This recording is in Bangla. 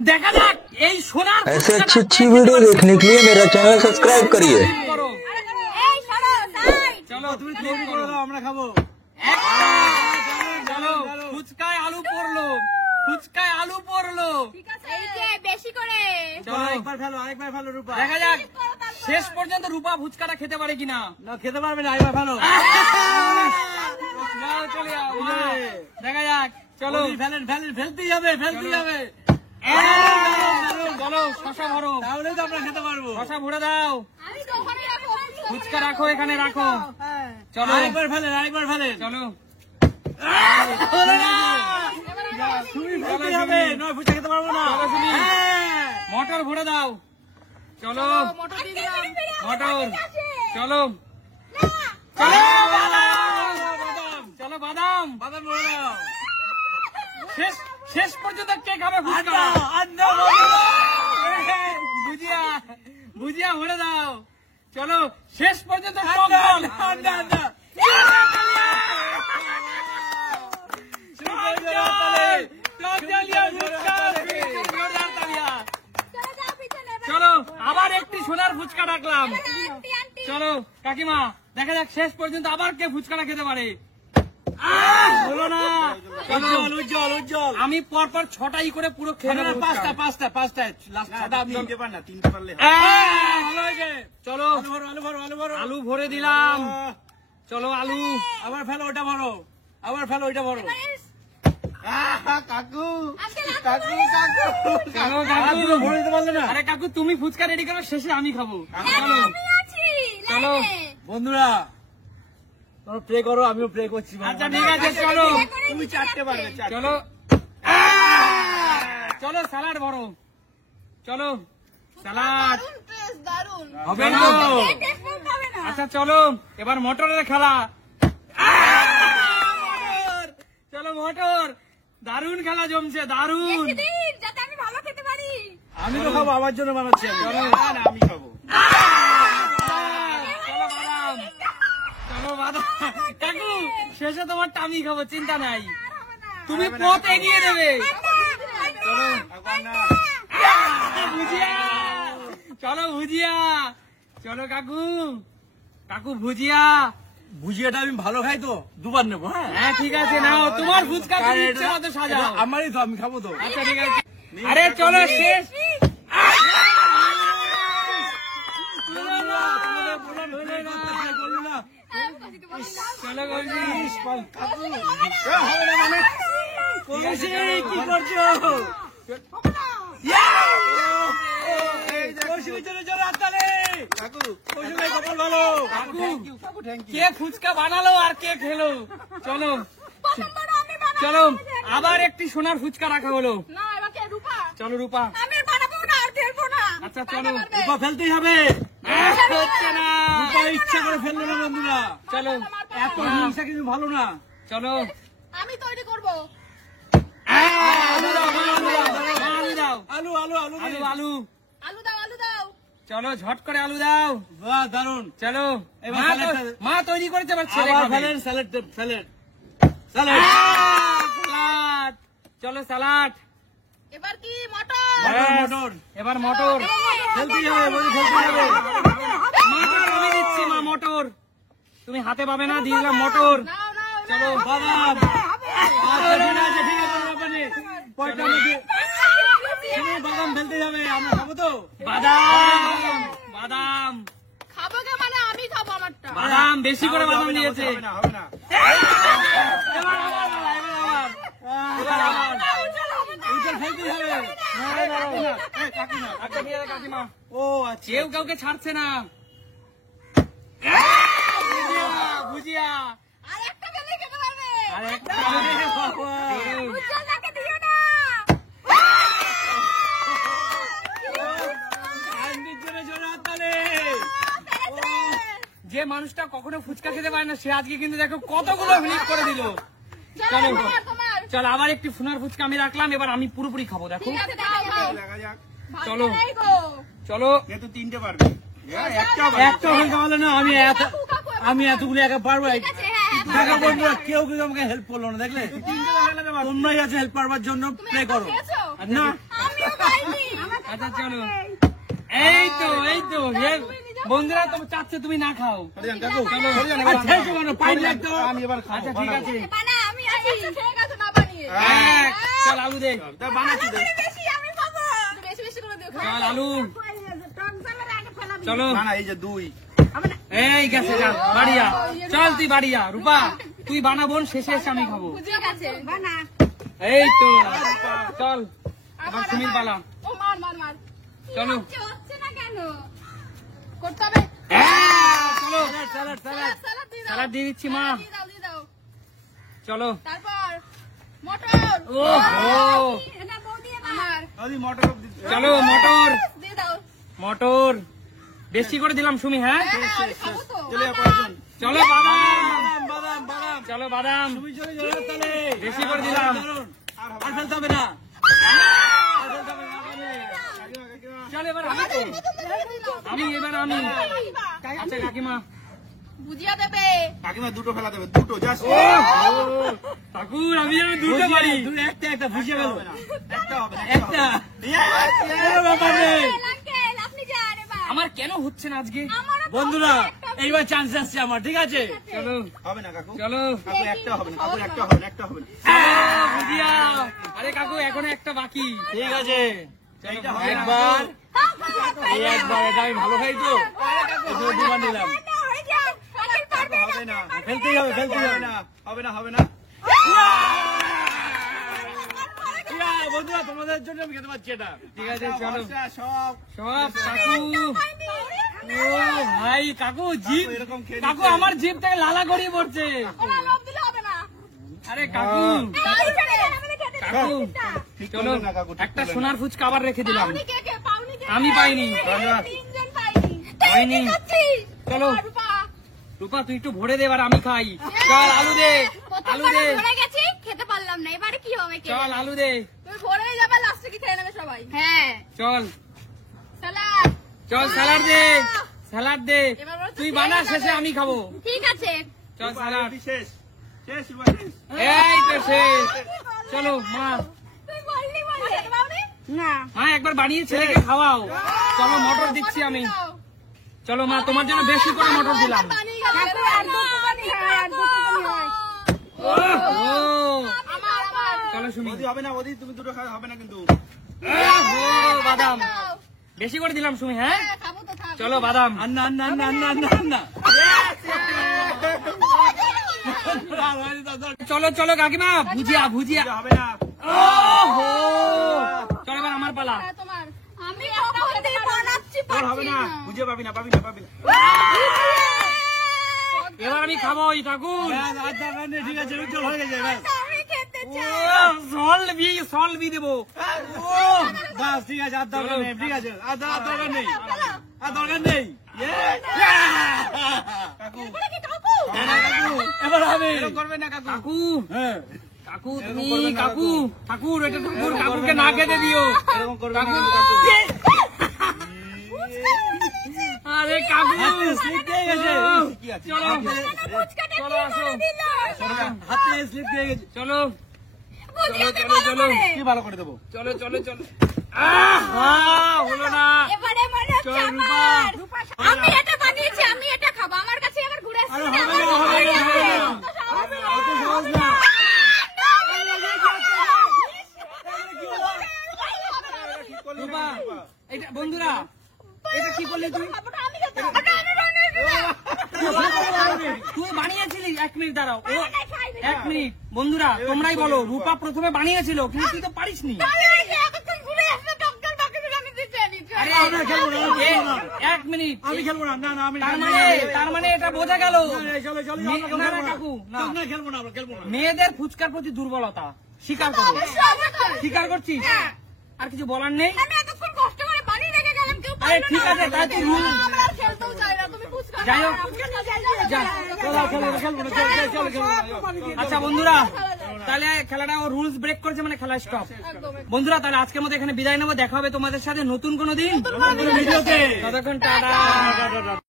দেখা যাক এই সোনার ऐसे अच्छी अच्छी वीडियो देखने के लिए मेरा चैनल सब्सक्राइब करिए। চলো তুমি তৈরি করে দাও, আমরা খাবো। চলো ফুচকায় আলু পড়লো, ফুচকায় আলু পড়লো। বেশি করে চলো একবার ফেলো, আরেকবার ফেলো রূপা। দেখা যাক শেষ পর্যন্ত রূপা ফুচকাটা খেতে পারে কিনা। না খেতে পারবে না, একবার ফেলো। যাও চলে যাও, দেখা যাক। চলো ফেলেন ফেলেন, ফেলতেই হবে, ফেলতেই হবে। চলো শশা ভরো, তাহলেই তো আমরা খেতে পারবো। শশা ভরে দাও। আমি তো ওখানে রাখো, ফুচকা রাখো, এখানে রাখো। চলো আরেকবার ফেলেন, আরেকবার ফেলেন। চলো তুমি ফেলতেই হবে, নয় ফুচকা খেতে পারবো না। চলো সুমি, হ্যাঁ। মটর ভরে দাও। চলো মোটর দিয়ে দিলাম। মটর, চলো চলো বাদাম, বাদাম ভরে দাও। শেষ শেষ পর্যন্ত কে খাবে ফুচকা? আন্ডা ভরে দাও। ভুজিয়া, ভুজিয়া ভরে দাও। চলো শেষ পর্যন্ত টক আন্ডা, জল। আন্ডা, আন্ডা। টক জল, টক জল দিয়ে ফুচকা, জোরদার তালিয়া। চলো যাও পিছনে। চলো আবার একটি সোনার ফুচকা রাখলাম। আন্টি আন্টি চলো কাকিমা, দেখা যাক শেষ পর্যন্ত আবার কে ফুচকাটা খেতে পারে। হলো না। চলো উজ্জ্বল, উজ্জ্বল, উজ্জ্বল। আমি পরপর ছটাই করে পুরো খেয়ে না, না, নেবো পাঁচটা, ফুচকা। পাঁচটা, পাঁচটা। লাস্ট ছটা আপনি নিতে পারেন না, তিনটে পারলে হয়। ভালো হয়েছে। চলো আলু ভরো, আলু ভরো, আলু ভরো। আলু ভরে দিলাম। চলো আলু, আবার ফেলো, ওটা ভরো। আবার ফেলো, ওইটা ভরো। কাকু, কাকু, কাকু। চলো আর কাকু। দুটো ভরে দিতে পারলে না? আরে কাকু তুমি ফুচকা রেডি করো, শেষে আমি খাবো। চলো আমি আছি চলো। বন্ধুরা তোমরা প্রে করো, আমিও প্রে করছি। আচ্ছা ঠিক আছে, চলো তুমি চারটে পারবে, চারটে। চলো চলো স্যালাড ভরো। চলো স্যালাড দারুণ টেস্ট, দারুণ। হবে না তো? এই টেস্ট পাবে না। আচ্ছা চলো এবার মটরের খেলা। চলো মটর, দারুণ খেলা জমছে, দারুণ। বেশি দিন, যাতে আমি ভালো খেতে পারি। আমি তো খাবো, আমার জন্য বানাচ্ছি আমি। চলো। না, না, আমি খাবো। চলো বাদাম, চলো বাদাম। কাকু শেষে তোমার টামি খাবো, চিন্তা নাই, তুমি পথ এগিয়ে দেবে। চলো ভুজিয়া, চলো ভুজিয়া। চলো কাকু, কাকু ভুজিয়া। ভুজিয়াটা আমি ভালো খাই তো, দুবার নেবো। হ্যাঁ, হ্যাঁ ঠিক আছে, নাও তোমার ফুচকা তুমি ইচ্ছে মতো সাজাও। এটা আমারই তো, আমি খাবো তো। আচ্ছা ঠিক আছে। আরে চলো শেষ। চলো বলছি কি করছো? কে ফুচকা বানালো আর কে খেলো। চলো প্রথমবার আমি বানাবো। চলো আবার একটি সোনার ফুচকা রাখা হলো। না, এবার কে রূপা? চলো রূপা। আমি বানাবো না, আর ফেলবো না। আচ্ছা চলো। রূপা ফেলতেই হবে। হচ্ছে না। রূপা ইচ্ছা করে ফেললো না বন্ধুরা। চলো এত হিংসা কিন্তু ভালো না। চলো আমি তৈরি করবো। আলু দাও, আলু দাও, আলু দাও, আলু, আলু, আলু, আলু আলু। আলু দাও, আলু দাও। চলো ঝট করে আলু দাও। বাহ, দারুন। চলো এবার মা স্যালাডটা- মা তৈরি করেছে, এবার ছেলে আবার খাবে। ফেলেন, স্যালাড, স্যালাড, স্যালাড। স্যালাড। চলো স্যালাড। এবার কি মটর? মটর, মটর। এবার মটর। ফেলতেই হবে, বলি ফেলতেই হবে। মটর আমি দিচ্ছি, মা মটর। তুমি হাতে পাবে না, দিয়ে দিলাম মটর। নাও, নাও, চলো নাও। বাদাম। আচ্ছা, ঠিক আছে, ঠিক আছে, ব্যাপার নেই। কয়টা মধ্যে বাদাম ফেলতেই হবে, আমরা খাবো তো। বাদাম, বাদাম, খাবো কে মানে আমি খাবো আমারটা। বাদাম বেশি করে বাদাম দিয়েছে। হবে না, হবে না। এবার আবার, এবার আবার। এইটা ফেলতেই হবে। আচ্ছা, ঠিক আছে, কাকিমা। ও আচ্ছা, কেউ কাউকে ছাড়ছে না। ভুজিয়া। আর একটা ফেলে খেতে পারবে। আর একটা। উজ্জ্বলদাকে দিও না। আন্টির জন্য জোরে হাততালি। যে মানুষটা কখনো ফুচকা খেতে পারে না, সে আজকে কিন্তু দেখো কতগুলো ফ্লিপ করে দিল। চলো তোমার। চলো আবার একটি সোনার ফুচকা আমি রাখলাম, এবার আমি পুরোপুরি খাবো। দেখো ঠিক আছে, দাও, দাও। চলো। ভাগ্যে নেই গো। চলো যেহেতু তিনটে পারবে, একটা হলকা হলো না। আমি এতগুলো একা পারবো। ঠিক আছে, হ্যাঁ, দেখো বন্ধুরা, কেউ কেউ আমাকে হেল্প করলো না, দেখলে? তোমরাই আছে হেল্প করবার জন্য, প্রে করো। খেয়েছো? না, আমি আচ্ছা চলো, এই তো বন্ধুরা তোমার চাচ্ছে তুমি না খাও। কাকু চলো আমি এবার আচ্ছা ঠিক আছে, আমি আছি ঠিক আছে না বানিয়ে চল আলু দে, বানাচ্ছি বেশি আমি খাবো বেশি বেশি করে দিও চল আলু চলো। বানা, এই যে 2 এই গেছে যা বাড়িয়া, চল তুই বাড়িয়া। রূপা তুই বানাবোন, শেষে এসে আমি খাবো। ঠিক আছে বানা এই তো চল, এবার সুমির পালা। ও মার মার মার চলো হচ্ছে না কেন করতে হবে চলো, সালাদ দিয়ে দাও সালাদ দিয়ে দিচ্ছি মা। দিয়ে দাও চলো, তারপর মটর ও এটা বৌদি আমার আদি মটর চলো মটর, দিয়ে দাও মটর বেশি করে দিলাম সুমি। হ্যাঁ আমি খাবো তো চলো বাদাম, বাদাম বাদাম চলো বাদাম তুমি চলে যাও তাহলে বেশি করে দিলাম। আর ফেলতে হবে না। চল এবার আমি তো, এবার আমি। আচ্ছা কাকিমা, ভুজিয়া দেবে কাকিমা 2টো ফেলা দেবে, 2টো জাস্ট ঠাকুর আমি যেন দুটো পারি। একটা ভুজিয়া ফেলো, একটা হবে না, একটা ব্যাপার নেই। আঙ্কেল আপনি যান এবার আমার কেন হচ্ছে না আজকে? বন্ধুরা এইবার চান্স আসছে আমার, ঠিক আছে? চলো হবে না কাকু, চলো, কাকু একটা হবে না, কাকু একটা হবে না, একটা হবে না। ভুজিয়া। আরে কাকু এখনো একটা বাকি। ঠিক আছে, এইটা হবে না। একবার এই একবার, এটা আমি ভালো খাই তো, এই 2বার নিলাম। হবে না, ফেলতেই হবে, ফেলতেই হবে না, হবে না, হবে না। বন্ধুরা তোমাদের জন্য আমি খেতে পাচ্ছি এটা। ঠিক আছে চলো, সব সব কাকু। ও ভাই কাকু জিভ, এরকম খেয়ে কাকু নিচ্ছে। আমার জিভ থেকে লালা গড়িয়ে পড়ছে। লোভ দিলে হবে না আরে কাকু, কাকু ঠিক চলো, করলেন না কাকু, ঠিক একটা করলেন না। সোনার ফুচকা আবার রেখে দিলাম। পাউনি কে কে পাউনি কে আমি পাইনি। তিনজন পাইনি পাইনি। চলো। রূপা রূপা তুই একটু ভরে দে, এবার আমি খাই। চল আলু দে, আলু দে, ভরে গেছি খেতে পারলাম না এবারে কি হবে কে চল আলু দে, তুমি ভরে যাবে লাস্টে কি খেয়ে নেবে সবাই হ্যাঁ চল সালাদ চল স্যালাড দে, স্যালাড দে। এবার বলো তো তুই কে বানা, যাবে? শেষে আমি খাবো। ঠিক আছে চল স্যালাড। শেষ শেষ শেষ। এই তো শেষ। চলো মা, তুই বললি খেতে পাওনি না মা একবার বানিয়ে ছেলেকে খাওয়াও। চলো মটর দিচ্ছি আমি। চলো মা, তোমার জন্য বেশি করে মটর দিলাম। বানিয়ে গেল ও আমার আমার চলো সুমি। বৌদি হবে না, বৌদি তুমি 2টো খাওয়া হবে না কিন্তু। ও বাদাম বেশি করে দিলাম সুমি। হ্যাঁ খাবো তো থাক চলো বাদাম। আন্না আন্না আন্না আন্না আন্না আন্না। চলো চলো কাকিমা, ভুজিয়া ভুজিয়া। হবে না। ওহো চলো এবার আমার পালা। তোমার আমি কখন দিয়ে বানাচ্ছি তোর হবে পারছি না, না বুঝে পাবি না, পাবি না, পাবি না। এবার আমি খাবো ওই ঠাকুর। ঠিক আছে, উজ্জ্বল হয়ে গেছে ব্যাস। আমি খেতে সলভি দেবো। বাস ঠিক আছে, আর দরকার নেই, ঠিক আছে, আর দরকার নেই, আর দরকার নেই। কাকু এবারে কি কাকু এবার হবে, এরকম করবে না কাকু। কাকু হ্যাঁ, কাকু তুমি কাকু, ঠাকুর এটা ঠাকুর, কাকুকে না খেতে দিও। এরকম করবে না কাকু কাকু। আরে কাকু হাতে স্লিপ দিয়ে গেছে। কি আছে? চলো চলো আসো, হাতে স্লিপ দিয়ে গেছে। চলো বুঝিয়ে দে চলো, চলো। কি ভালো করে দেবো? চলো চলো চলো। হলো না। এবারে মনে হচ্ছে চল, রূপা। আমার। আমি এটা বানিয়েছি আমি এটা খাবো আমার কাছে এবার ঘুরে আসছে আরে হবে না, হবে না, হবে না। অত সহজ না। রূপা, এটা বন্ধুরা এটা কি করলে তুই? তুই বানিয়েছিলি? 1 মিনিট দাঁড়াও। ও 1 মিনিট বন্ধুরা, তোমরাই বলো। রূপা প্রথমে বানিয়েছিল কিন্তু তুই তো পারিসনি। আরে আমরা খেলবো না, আমরা খেলবো না। 1 মিনিট। আমি খেলবো না, না না, আমি তার মানে এটা বোঝা গেল চলো চলো, না, না, কাকু, না। আমরা খেলবো না, আমরা খেলবো না। মেয়েদের ফুচকার প্রতি দুর্বলতা স্বীকার করো। স্বীকার করছিস? আর কিছু বলার নেই? আরে ঠিক আছে, তাই তুই রুল। যাই হোক, যা। চলো, চলো, খেলবো না, চলো, চলো, চলো, চলো। আচ্ছা বন্ধুরা, তাহলে খেলাটা রুলস ব্রেক করেছে মানে খেলা স্টপ। বন্ধুরা তাহলে আজকের মতো এখানে বিদায় নেবো। দেখা হবে তোমাদের সাথে নতুন কোনো দিন, ভিডিওতে। ততক্ষণ টাটা।